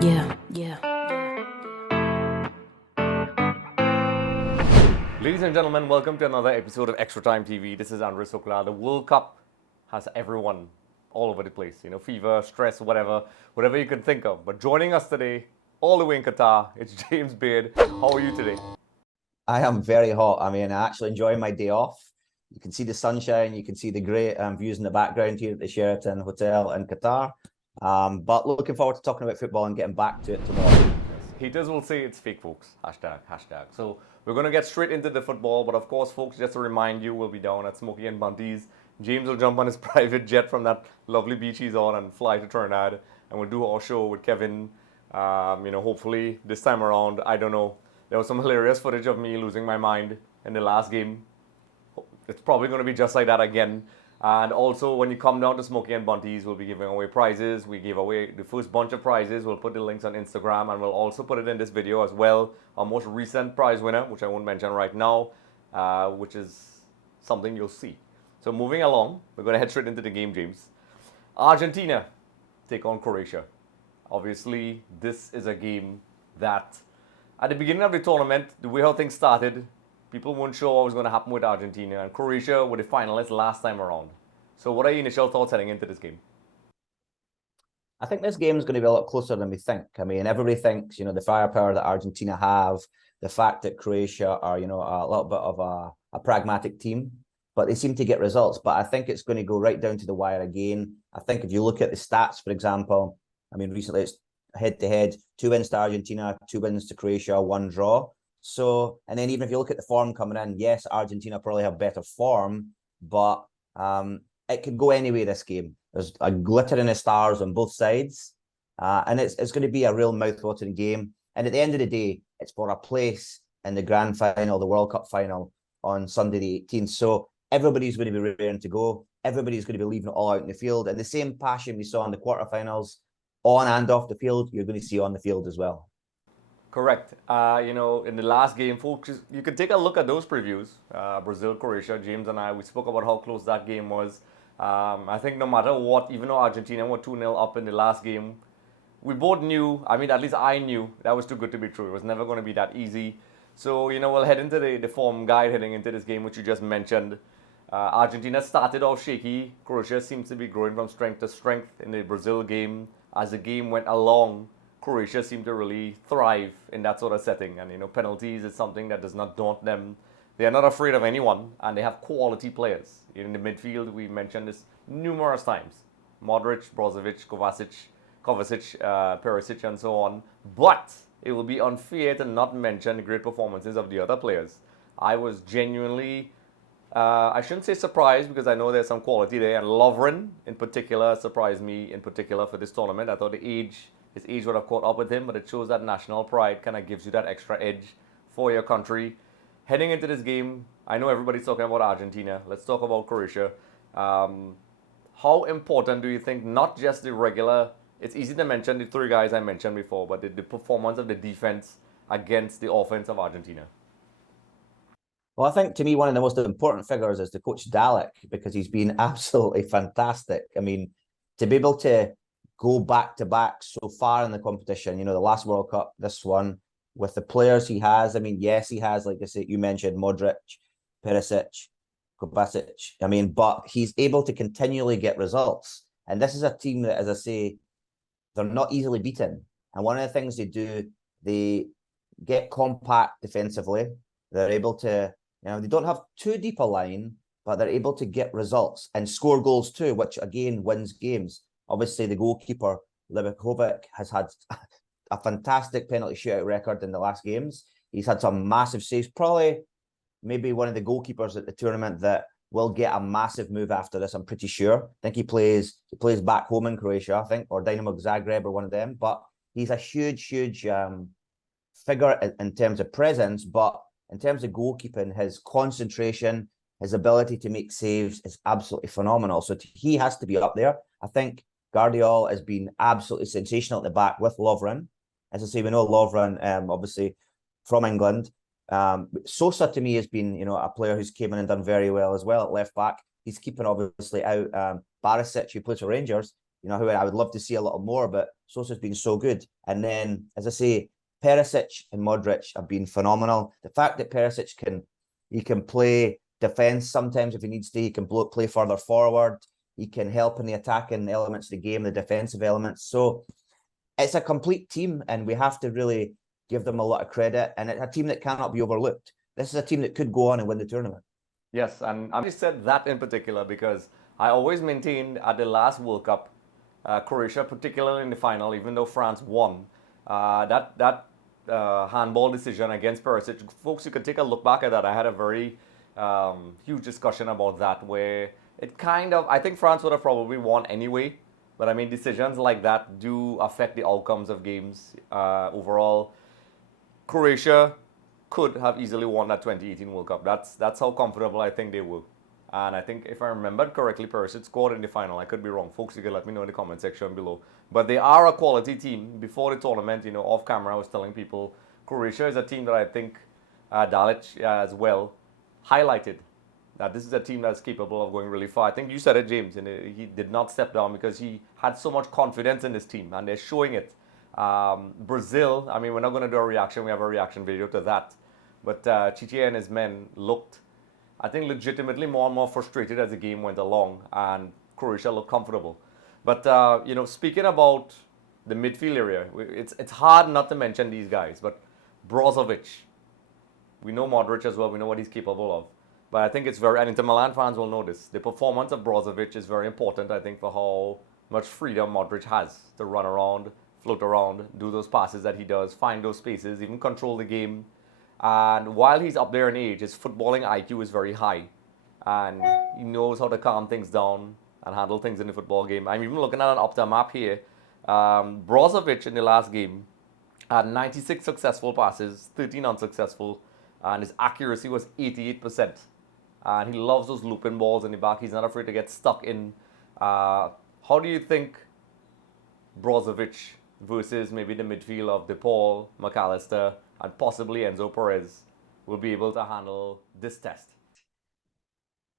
Yeah, yeah. Ladies and gentlemen, welcome to another episode of Extra Time TV. This is Andre Sooklal. The World Cup has everyone all over the place. You know, fever, stress, whatever you can think of. But joining us today, all the way in Qatar, it's James Baird. How are you today? I am very hot. I mean, I actually enjoy my day off. You can see the sunshine. You can see the great views in the background here at the Sheraton Hotel in Qatar. But looking forward to talking about football and getting back to it tomorrow. Haters will say it's fake, folks. Hashtag. So we're going to get straight into the football. But of course, folks, just to remind you, we'll be down at Sooklal and Bunty's. James will jump on his private jet from that lovely beach he's on and fly to Trinidad. And we'll do our show with Kevin. Hopefully this time around, I don't know. There was some hilarious footage of me losing my mind in the last game. It's probably going to be just like that again. And also, when you come down to Sooklal and Bunty's, we'll be giving away prizes. We gave away the first bunch of prizes. We'll put the links on Instagram, and we'll also put it in this video as well. Our most recent prize winner, which I won't mention right now, which is something you'll see. So moving along, we're going to head straight into the game, James. Argentina take on Croatia. Obviously, this is a game that, at the beginning of the tournament, the way how things started, people weren't sure what was going to happen with Argentina, and Croatia were the finalists last time around. So what are your initial thoughts heading into this game? I think this game is going to be a lot closer than we think. I mean, everybody thinks, the firepower that Argentina have, the fact that Croatia are, a little bit of a pragmatic team, but they seem to get results. But I think it's going to go right down to the wire again. I think if you look at the stats, for example, I mean, recently it's head-to-head, 2 wins to Argentina, 2 wins to Croatia, 1 draw. So, and then even if you look at the form coming in, yes, Argentina probably have better form, but it could go any way this game. There's a glittering of stars on both sides, and it's going to be a real mouth-watering game. And at the end of the day, it's for a place in the grand final, the World Cup final on Sunday the 18th. So everybody's going to be raring to go. Everybody's going to be leaving it all out in the field. And the same passion we saw in the quarterfinals, on and off the field, you're going to see on the field as well. Correct. In the last game, folks, you can take a look at those previews. Brazil, Croatia, James and I, we spoke about how close that game was. I think no matter what, even though Argentina were 2-0 up in the last game, we both knew, at least I knew, that was too good to be true. It was never going to be that easy. So, we'll head into the form guide heading into this game, which you just mentioned. Argentina started off shaky. Croatia seems to be growing from strength to strength in the Brazil game. As the game went along, Croatia seemed to really thrive in that sort of setting. And, penalties is something that does not daunt them. They are not afraid of anyone, and they have quality players. In the midfield, we mentioned this numerous times. Modric, Brozovic, Kovacic, Perisic, and so on. But it will be unfair to not mention the great performances of the other players. I was genuinely, I shouldn't say surprised, because I know there's some quality there. And Lovren, in particular, surprised me in particular for this tournament. I thought his age would have caught up with him, but it shows that national pride kind of gives you that extra edge for your country. Heading into this game, I know everybody's talking about Argentina. Let's talk about Croatia. How important do you think, not just the regular, it's easy to mention the 3 guys I mentioned before, but the performance of the defense against the offense of Argentina? Well, I think to me, one of the most important figures is the coach Dalek, because he's been absolutely fantastic. I mean, to be able to go back to back so far in the competition, the last World Cup, this one, with the players he has. I mean, yes, he has, like I said, you mentioned Modric, Perisic, Kovacic. But he's able to continually get results. And this is a team that, as I say, they're not easily beaten. And one of the things they do, they get compact defensively. They're able to, they don't have too deep a line, but they're able to get results and score goals too, which again wins games. Obviously, the goalkeeper, Livakovic, has had a fantastic penalty shootout record in the last games. He's had some massive saves. Probably maybe one of the goalkeepers at the tournament that will get a massive move after this, I'm pretty sure. I think he plays back home in Croatia, I think, or Dynamo Zagreb or one of them. But he's a huge figure in terms of presence, but in terms of goalkeeping, his concentration, his ability to make saves is absolutely phenomenal. So he has to be up there. I think Guardiola has been absolutely sensational at the back with Lovren. As I say, we know Lovren, obviously, from England. Sosa, to me, has been, a player who's came in and done very well as well at left back. He's keeping, obviously, out Barisic, who plays for Rangers. who I would love to see a little more, but Sosa's been so good. And then, as I say, Perisic and Modric have been phenomenal. The fact that Perisic can play defense sometimes if he needs to, he can play further forward, he can help in the attacking elements of the game, the defensive elements. So it's a complete team, and we have to really give them a lot of credit. And it's a team that cannot be overlooked. This is a team that could go on and win the tournament. Yes, and I said that in particular because I always maintained at the last World Cup, Croatia, particularly in the final, even though France won, that handball decision against Perisic. Folks, you could take a look back at that. I had a very huge discussion about that where it I think France would have probably won anyway, but I mean, decisions like that do affect the outcomes of games overall. Croatia could have easily won that 2018 World Cup. That's how comfortable I think they were. And I think if I remembered correctly, Perisic scored in the final. I could be wrong. Folks, you can let me know in the comment section below. But they are a quality team. Before the tournament, off camera, I was telling people Croatia is a team that I think Dalic as well highlighted. That this is a team that's capable of going really far. I think you said it, James, and he did not step down because he had so much confidence in this team, and they're showing it. Brazil, I mean, we're not going to do a reaction. We have a reaction video to that. But Chiche and his men looked, I think, legitimately more and more frustrated as the game went along, and Croatia looked comfortable. But, speaking about the midfield area, it's hard not to mention these guys, but Brozovic, we know Modric as well, we know what he's capable of. But I think it's and Inter Milan fans will know this, the performance of Brozovic is very important, I think, for how much freedom Modric has to run around, float around, do those passes that he does, find those spaces, even control the game. And while he's up there in age, his footballing IQ is very high. And he knows how to calm things down and handle things in the football game. I'm even looking at an Opta map here. Brozovic in the last game had 96 successful passes, 13 unsuccessful, and his accuracy was 88%. And he loves those looping balls in the back. He's not afraid to get stuck in. How do you think Brozovic versus maybe the midfield of DePaul, McAllister, and possibly Enzo Perez will be able to handle this test?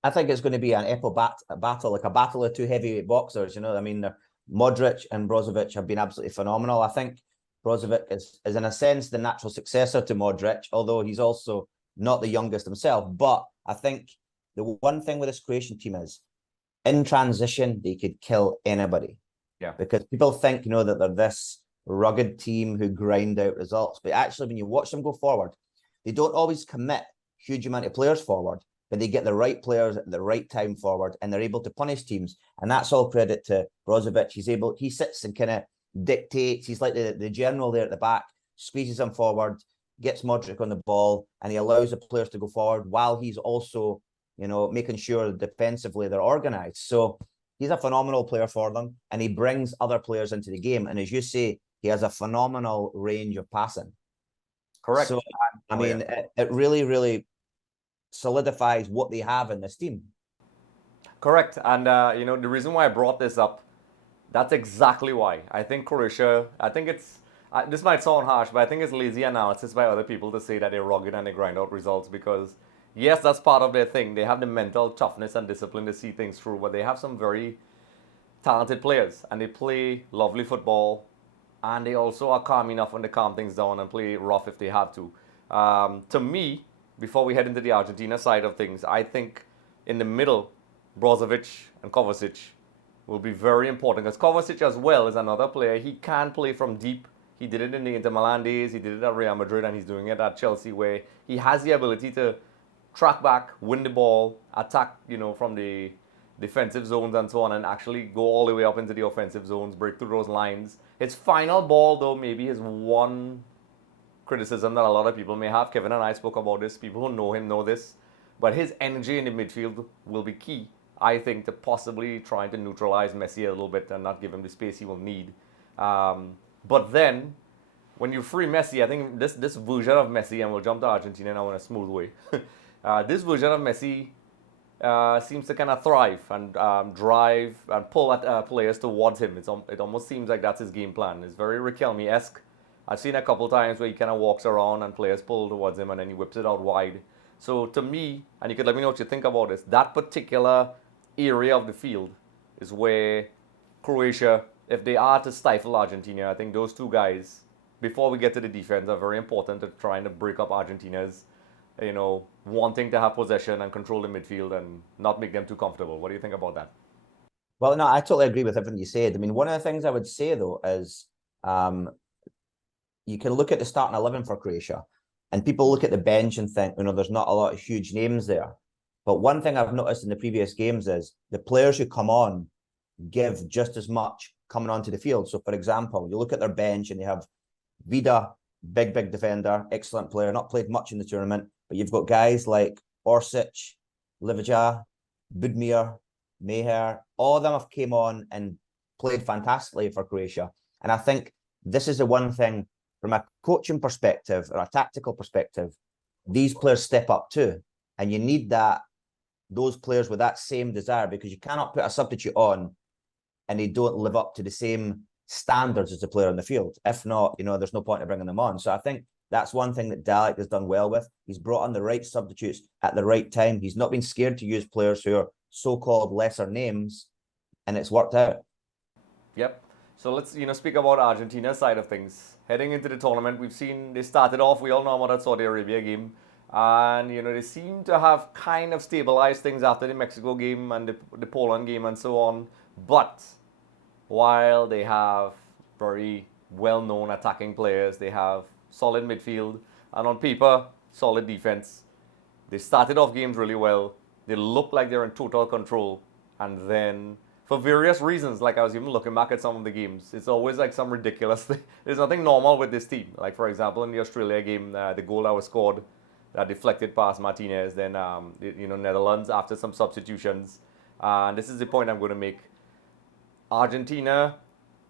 I think it's going to be an epic battle, like a battle of two heavyweight boxers. I mean, Modric and Brozovic have been absolutely phenomenal. I think Brozovic is in a sense the natural successor to Modric, although he's also not the youngest himself. But I think the one thing with this Croatian team is, in transition, they could kill anybody. Yeah. Because people think, that they're this rugged team who grind out results. But actually, when you watch them go forward, they don't always commit huge amount of players forward, but they get the right players at the right time forward, and they're able to punish teams. And that's all credit to Brozovic. He sits and kind of dictates. He's like the general there at the back, squeezes them forward, gets Modric on the ball, and he allows the players to go forward while he's also, making sure defensively they're organized. So he's a phenomenal player for them, and he brings other players into the game. And as you say, he has a phenomenal range of passing. Correct. So, I mean, it really, really solidifies what they have in this team. Correct. And, the reason why I brought this up, that's exactly why. I think Croatia, this might sound harsh, but I think it's lazy analysis by other people to say that they're rugged and they grind out results because, yes, that's part of their thing. They have the mental toughness and discipline to see things through, but they have some very talented players and they play lovely football, and they also are calm enough when they calm things down and play rough if they have to. To me, before we head into the Argentina side of things, I think in the middle, Brozovic and Kovacic will be very important because Kovacic as well is another player. He can play from deep. He did it in the Inter Milan days, he did it at Real Madrid, and he's doing it at Chelsea, where he has the ability to track back, win the ball, attack, from the defensive zones and so on, and actually go all the way up into the offensive zones, break through those lines. His final ball, though, maybe is one criticism that a lot of people may have. Kevin and I spoke about this. People who know him know this. But his energy in the midfield will be key, I think, to possibly trying to neutralize Messi a little bit and not give him the space he will need. But then, when you free Messi, I think this version of Messi, and we'll jump to Argentina now in a smooth way, this version of Messi seems to kind of thrive and drive and pull at players towards him. It almost seems like that's his game plan. It's very Riquelme-esque. I've seen a couple times where he kind of walks around and players pull towards him and then he whips it out wide. So to me, and you could let me know what you think about this, that particular area of the field is where Croatia, if they are to stifle Argentina, I think those two guys, before we get to the defense, are very important to trying to break up Argentina's, wanting to have possession and control the midfield and not make them too comfortable. What do you think about that? Well, no, I totally agree with everything you said. I mean, one of the things I would say though is you can look at the starting 11 for Croatia, and people look at the bench and think, there's not a lot of huge names there. But one thing I've noticed in the previous games is the players who come on give just as much coming onto the field. So, for example, you look at their bench and they have Vida, big defender, excellent player, not played much in the tournament, but you've got guys like Orsic, Livija, Budimir, Meher. All of them have came on and played fantastically for Croatia. And I think this is the one thing from a coaching perspective or a tactical perspective, these players step up too. And you need those players with that same desire, because you cannot put a substitute on and they don't live up to the same standards as the player on the field. If not, there's no point in bringing them on. So I think that's one thing that Dalek has done well with. He's brought on the right substitutes at the right time. He's not been scared to use players who are so-called lesser names, and it's worked out. Yep. So let's speak about Argentina's side of things. Heading into the tournament, we've seen they started off. We all know about that Saudi Arabia game, and they seem to have kind of stabilized things after the Mexico game and the Poland game and so on. But while they have very well-known attacking players, they have solid midfield, and on paper, solid defense. They started off games really well. They look like they're in total control, and then for various reasons, like I was even looking back at some of the games, it's always like some ridiculous thing. There's nothing normal with this team. Like, for example, in the Australia game, the goal that was scored, that deflected past Martinez, then Netherlands after some substitutions. And this is the point I'm going to make. Argentina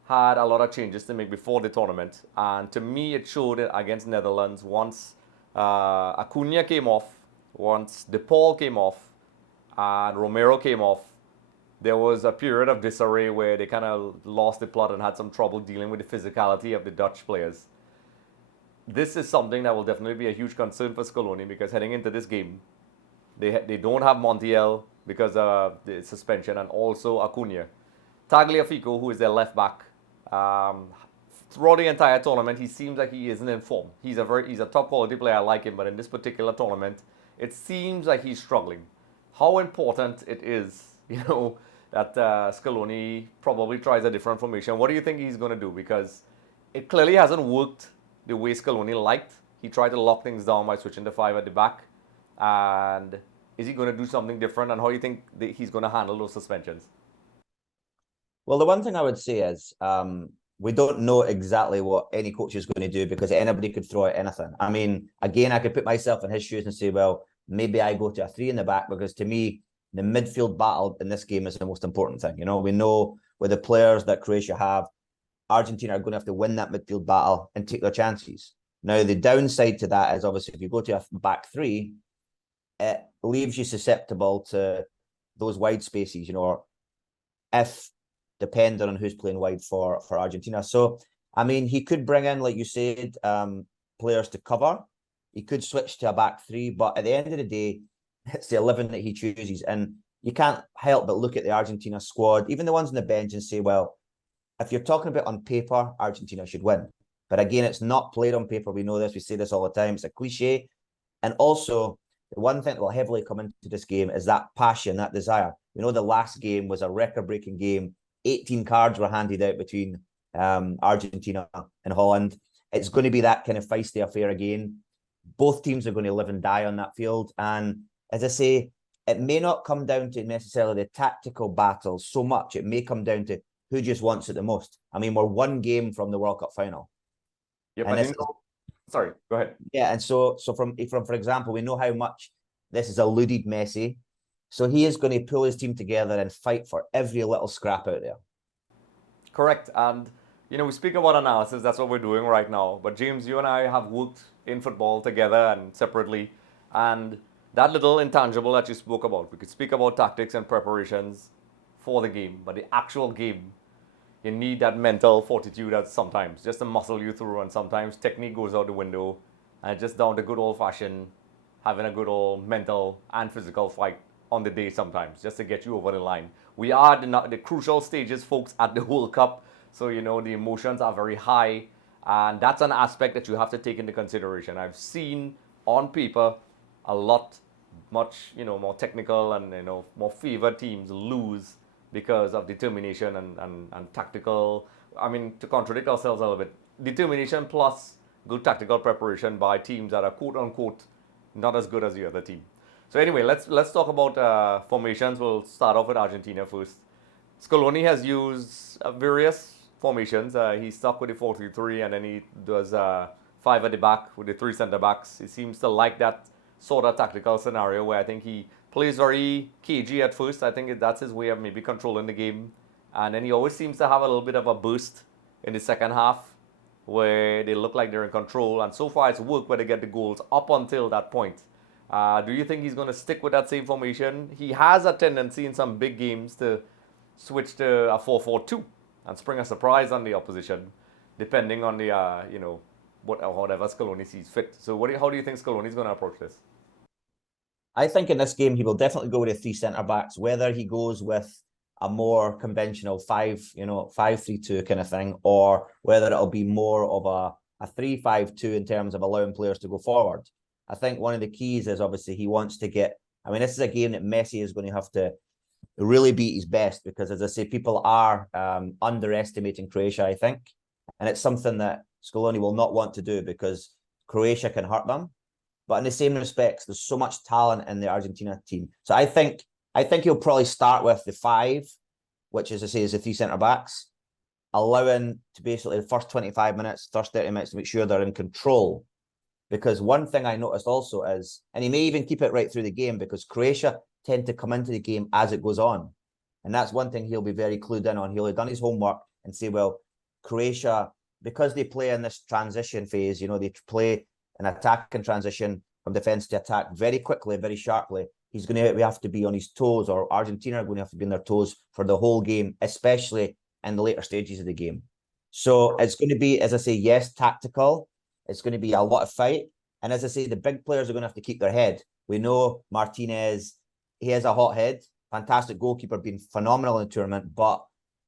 had a lot of changes to make before the tournament, and to me it showed it against Netherlands once Acuna came off, once De Paul came off, and Romero came off. There was a period of disarray where they kind of lost the plot and had some trouble dealing with the physicality of the Dutch players. This is something that will definitely be a huge concern for Scaloni, because heading into this game, they don't have Montiel because of the suspension, and also Acuna. Tagliafico, who is their left back, throughout the entire tournament, he seems like he isn't in form. He's a top quality player. I like him, but in this particular tournament, it seems like he's struggling. How important it is, that Scaloni probably tries a different formation. What do you think he's going to do? Because it clearly hasn't worked the way Scaloni liked. He tried to lock things down by switching to 5 at the back. And is he going to do something different? And how do you think he's going to handle those suspensions? Well, the one thing I would say is we don't know exactly what any coach is going to do, because anybody could throw out anything. I mean, again, I could put myself in his shoes and say, well, maybe I go to a 3 in the back, because to me, the midfield battle in this game is the most important thing. We know with the players that Croatia have, Argentina are going to have to win that midfield battle and take their chances. Now, the downside to that is obviously if you go to a back 3, it leaves you susceptible to those wide spaces, or if depending on who's playing wide for Argentina. So, I mean, he could bring in, like you said, players to cover. He could switch to a back 3, but at the end of the day, it's the 11 that he chooses. And you can't help but look at the Argentina squad, even the ones on the bench, and say, well, if you're talking about on paper, Argentina should win. But again, it's not played on paper. We know this. We say this all the time. It's a cliche. And also, the one thing that will heavily come into this game is that passion, that desire. We know the last game was a record-breaking game. 18 cards were handed out between Argentina and Holland. It's going to be that kind of feisty affair again. Both teams are going to live and die on that field. And as I say, it may not come down to necessarily the tactical battles so much. It may come down to who just wants it the most. I mean, we're one game from the World Cup final. Yep, and sorry, go ahead. Yeah, and so from for example, we know how much this has eluded Messi. So he is going to pull his team together and fight for every little scrap out there. Correct. And, we speak about analysis. That's what we're doing right now. But James, you and I have worked in football together and separately. And that little intangible that you spoke about, we could speak about tactics and preparations for the game. But the actual game, you need that mental fortitude that sometimes just to muscle you through. And sometimes technique goes out the window. And it's just down to good old-fashioned having a good old mental and physical fight on the day sometimes, just to get you over the line. We are the crucial stages, folks, at the World Cup. So, the emotions are very high. And that's an aspect that you have to take into consideration. I've seen on paper a lot, much, more technical and, more favored teams lose because of determination and tactical. I mean, to contradict ourselves a little bit, determination plus good tactical preparation by teams that are quote unquote not as good as the other team. So anyway, let's talk about formations. We'll start off with Argentina first. Scaloni has used various formations. He's stuck with the 4-3-3, and then he does 5 at the back with the 3 centre backs. He seems to like that sort of tactical scenario where I think he plays very cagey at first. I think that's his way of maybe controlling the game. And then he always seems to have a little bit of a burst in the second half where they look like they're in control. And so far it's worked where they get the goals up until that point. Do you think he's going to stick with that same formation? He has a tendency in some big games to switch to a 4-4-2 and spring a surprise on the opposition, depending on the, whatever Scaloni sees fit. So how do you think Scaloni's going to approach this? I think in this game, he will definitely go with the 3 centre-backs, whether he goes with a more conventional 5-3-2 kind of thing, or whether it'll be more of a 3-5-2 in terms of allowing players to go forward. I think one of the keys is obviously he wants to get, this is a game that Messi is going to have to really be his best because, as I say, people are underestimating Croatia, I think. And it's something that Scaloni will not want to do because Croatia can hurt them. But in the same respects, there's so much talent in the Argentina team. So I think he'll probably start with the 5, which, as I say, is the 3 centre-backs, allowing to basically the first 25 minutes, first 30 minutes to make sure they're in control. Because one thing I noticed also is, and he may even keep it right through the game, because Croatia tend to come into the game as it goes on. And that's one thing he'll be very clued in on. He'll have done his homework and say, well, Croatia, because they play in this transition phase, they play an attack and transition from defence to attack very quickly, very sharply. He's going to have to be on his toes, or Argentina are going to have to be on their toes for the whole game, especially in the later stages of the game. So it's going to be, as I say, yes, tactical. It's going to be a lot of fight. And as I say, the big players are going to have to keep their head. We know Martinez, he has a hot head, fantastic goalkeeper, been phenomenal in the tournament, but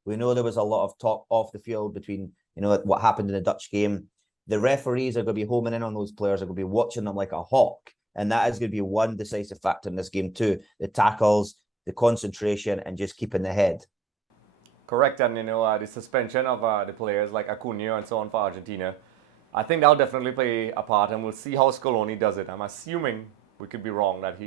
we know there was a lot of talk off the field between, what happened in the Dutch game. The referees are going to be homing in on those players, are going to be watching them like a hawk. And that is going to be one decisive factor in this game too. The tackles, the concentration, and just keeping the head. Correct. And, the suspension of the players like Acuna and so on for Argentina, I think that'll definitely play a part, and we'll see how Scaloni does it. I'm assuming, we could be wrong, that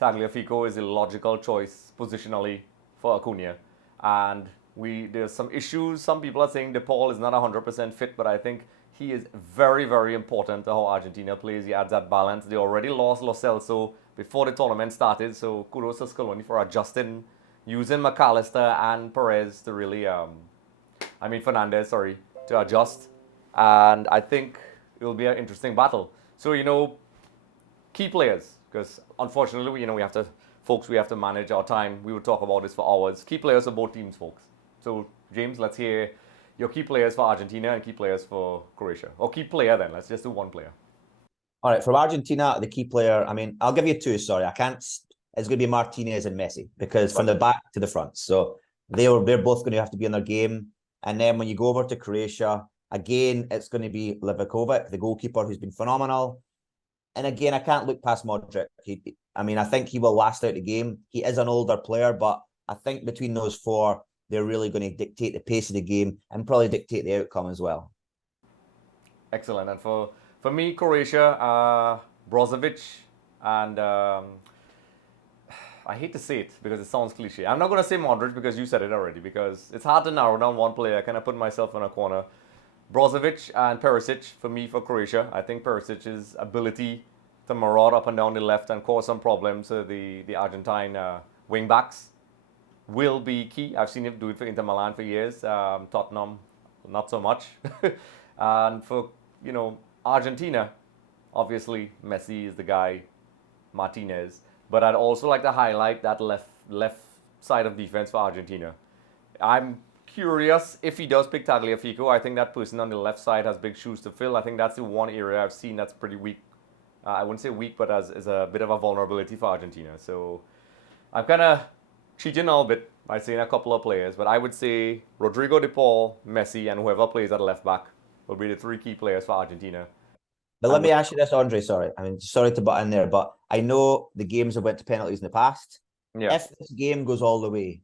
Tagliafico is a logical choice positionally for Acuna. And there's some issues. Some people are saying DePaul is not 100% fit, but I think he is very, very important to how Argentina plays. He adds that balance. They already lost Lo Celso before the tournament started, so kudos to Scaloni for adjusting, using McAllister and Perez to really, Fernandez, to adjust. And I think it will be an interesting battle. So, key players, because unfortunately, we have to manage our time. We would talk about this for hours. Key players for both teams, folks. So, James, let's hear your key players for Argentina and key players for Croatia. Or key player then. Let's just do one player. All right, from Argentina, the key player, I'll give you 2, sorry. It's going to be Martinez and Messi, because from the back to the front. So they're both going to have to be in their game. And then when you go over to Croatia, again, it's going to be Livakovic, the goalkeeper, who's been phenomenal. And again, I can't look past Modric. I think he will last out the game. He is an older player, but I think between those 4, they're really going to dictate the pace of the game and probably dictate the outcome as well. Excellent. And for me, Croatia, Brozovic, and I hate to say it because it sounds cliche. I'm not going to say Modric because you said it already, because it's hard to narrow down one player. I kind of put myself in a corner. Brozovic and Perisic for me for Croatia. I think Perisic's ability to maraud up and down the left and cause some problems to the Argentine wing backs will be key. I've seen him do it for Inter Milan for years. Tottenham, not so much. And for, Argentina, obviously Messi is the guy, Martinez. But I'd also like to highlight that left side of defense for Argentina. I'm curious if he does pick Tagliafico. I think that person on the left side has big shoes to fill. I think that's the one area I've seen that's pretty weak. I wouldn't say weak, but as a bit of a vulnerability for Argentina. So I'm kind of cheating a little bit by saying a couple of players, but I would say Rodrigo de Paul, Messi, and whoever plays at left back will be the three key players for Argentina. But let And me ask you this, Andre. Sorry, I mean, sorry to butt in there, but I know the games have went to penalties in the past. yeah, If this game goes all the way,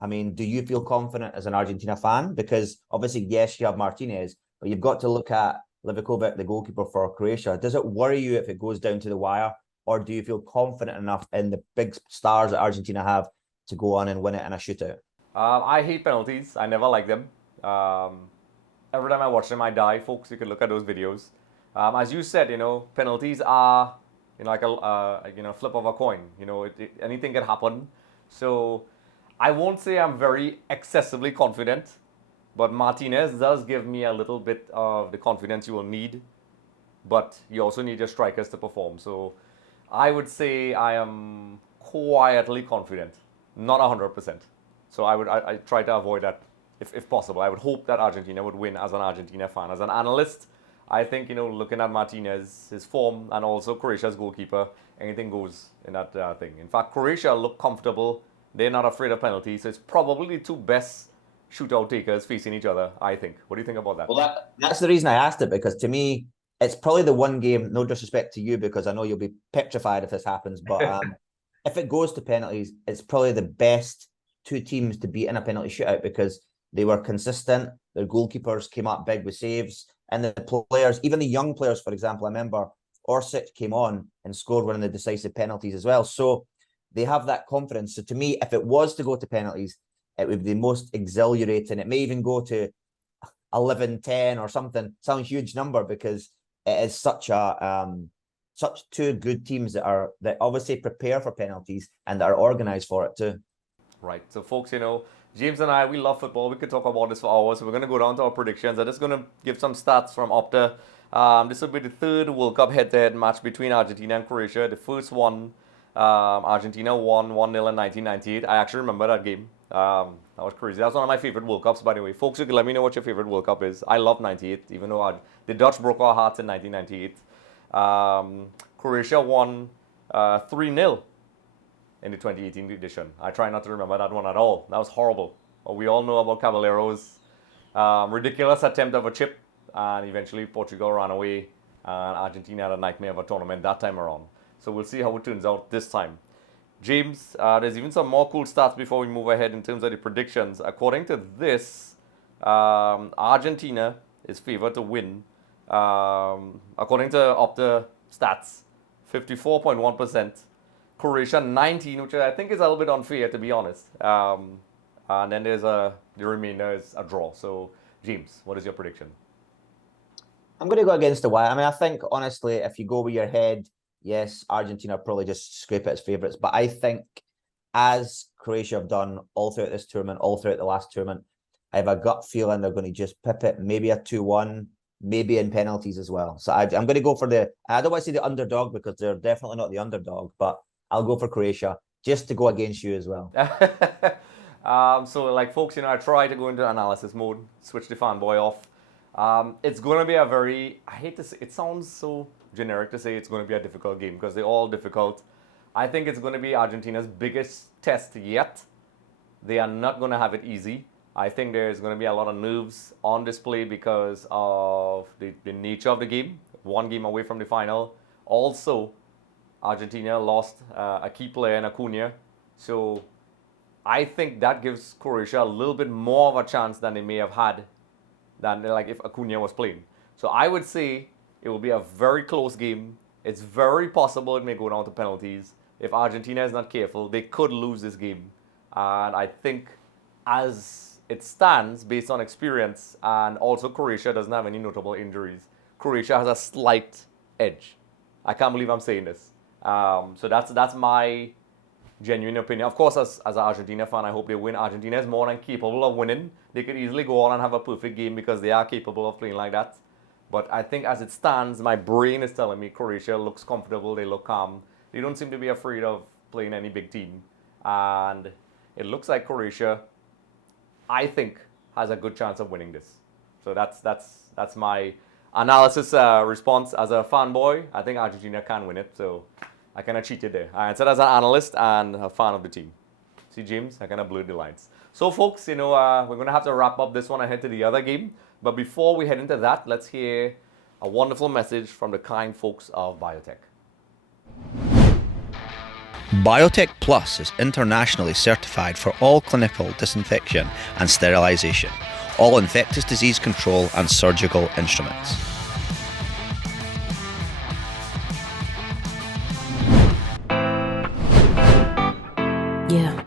I mean, do you feel confident as an Argentina fan? Because obviously, yes, you have Martinez, but you've got to look at Livakovic, the goalkeeper for Croatia. Does it worry you if it goes down to the wire, or do you feel confident enough in the big stars that Argentina have to go on and win it in a shootout? I hate penalties. I never like them. Um, every time I watch them, I die, folks. You can look at those videos. As you said, penalties are like a flip of a coin. Anything can happen. So I won't say I'm very excessively confident, but Martinez does give me a little bit of the confidence you will need. But you also need your strikers to perform. So I would say I am quietly confident, not 100%. So I try to avoid that if possible. I would hope that Argentina would win as an Argentina fan. As an analyst, I think, looking at Martinez, his form, and also Croatia's goalkeeper, anything goes in that thing. In fact, Croatia look comfortable. They're not afraid of penalties. So it's probably the two best shootout takers facing each other, I think. What do you think about that? Well, that's the reason I asked it, because to me, it's probably the one game, no disrespect to you, because I know you'll be petrified if this happens, but if it goes to penalties, it's probably the best two teams to beat in a penalty shootout because they were consistent. Their goalkeepers came up big with saves, and the players, even the young players, for example, I remember Orsic came on and scored one of the decisive penalties as well. So they have that confidence. So to me, if it was to go to penalties, it would be the most exhilarating. It may even go to 11-10 or something, some huge number, because it is such two good teams that obviously prepare for penalties and are organized for it too. Right. So, folks, James and I, we love football. We could talk about this for hours. So, we're going to go down to our predictions. I'm just going to give some stats from Opta. This will be the third World Cup head-to-head match between Argentina and Croatia. The first one, Argentina won 1-0 in 1998. I actually remember that game. That was crazy. That's one of my favorite World Cups, by the way. Folks, you can let me know what your favorite World Cup is. I love 98, even though the Dutch broke our hearts in 1998. Croatia won 3-0 in the 2018 edition. I try not to remember that one at all. That was horrible. But we all know about Caballero's ridiculous attempt of a chip, and eventually Portugal ran away, and Argentina had a nightmare of a tournament that time around. So we'll see how it turns out this time. James, there's even some more cool stats before we move ahead in terms of the predictions. According to this, Argentina is favored to win. According to Opta stats, 54.1%. Croatia 19, which I think is a little bit unfair, to be honest. And then the remainder is a draw. So, James, what is your prediction? I'm going to go against the wire. I mean, I think, honestly, if you go with your head, yes, Argentina probably just scrape it as favourites. But I think, as Croatia have done all throughout this tournament, all throughout the last tournament, I have a gut feeling they're going to just pip it, maybe a 2-1, maybe in penalties as well. So I'm going to go for I don't want to say the underdog because they're definitely not the underdog, but I'll go for Croatia just to go against you as well. So, like, folks, I try to go into analysis mode, switch the fanboy off. It's going to be a very, I hate to say, it sounds so generic to say it's going to be a difficult game because they're all difficult. I think it's going to be Argentina's biggest test yet. They are not going to have it easy. I think there's going to be a lot of nerves on display because of the nature of the game. One game away from the final. Also, Argentina lost a key player in Acuna. So I think that gives Croatia a little bit more of a chance than they may have had than like if Acuna was playing. So I would say it will be a very close game. It's very possible it may go down to penalties. If Argentina is not careful, they could lose this game. And I think as it stands, based on experience, and also Croatia doesn't have any notable injuries, Croatia has a slight edge. I can't believe I'm saying this. So that's my genuine opinion. Of course, as an Argentina fan, I hope they win. Argentina is more than capable of winning. They could easily go on and have a perfect game because they are capable of playing like that. But I think as it stands, my brain is telling me Croatia looks comfortable. They look calm. They don't seem to be afraid of playing any big team. And it looks like Croatia, I think, has a good chance of winning this. So that's my analysis response. As a fanboy, I think Argentina can win it. So I kind of cheated there. I answered as an analyst and a fan of the team. See, James, I kind of blurred the lines. So, folks, we're going to have to wrap up this one and head to the other game. But before we head into that, let's hear a wonderful message from the kind folks of Biotech. Biotech Plus is internationally certified for all clinical disinfection and sterilisation, all infectious disease control and surgical instruments. Yeah.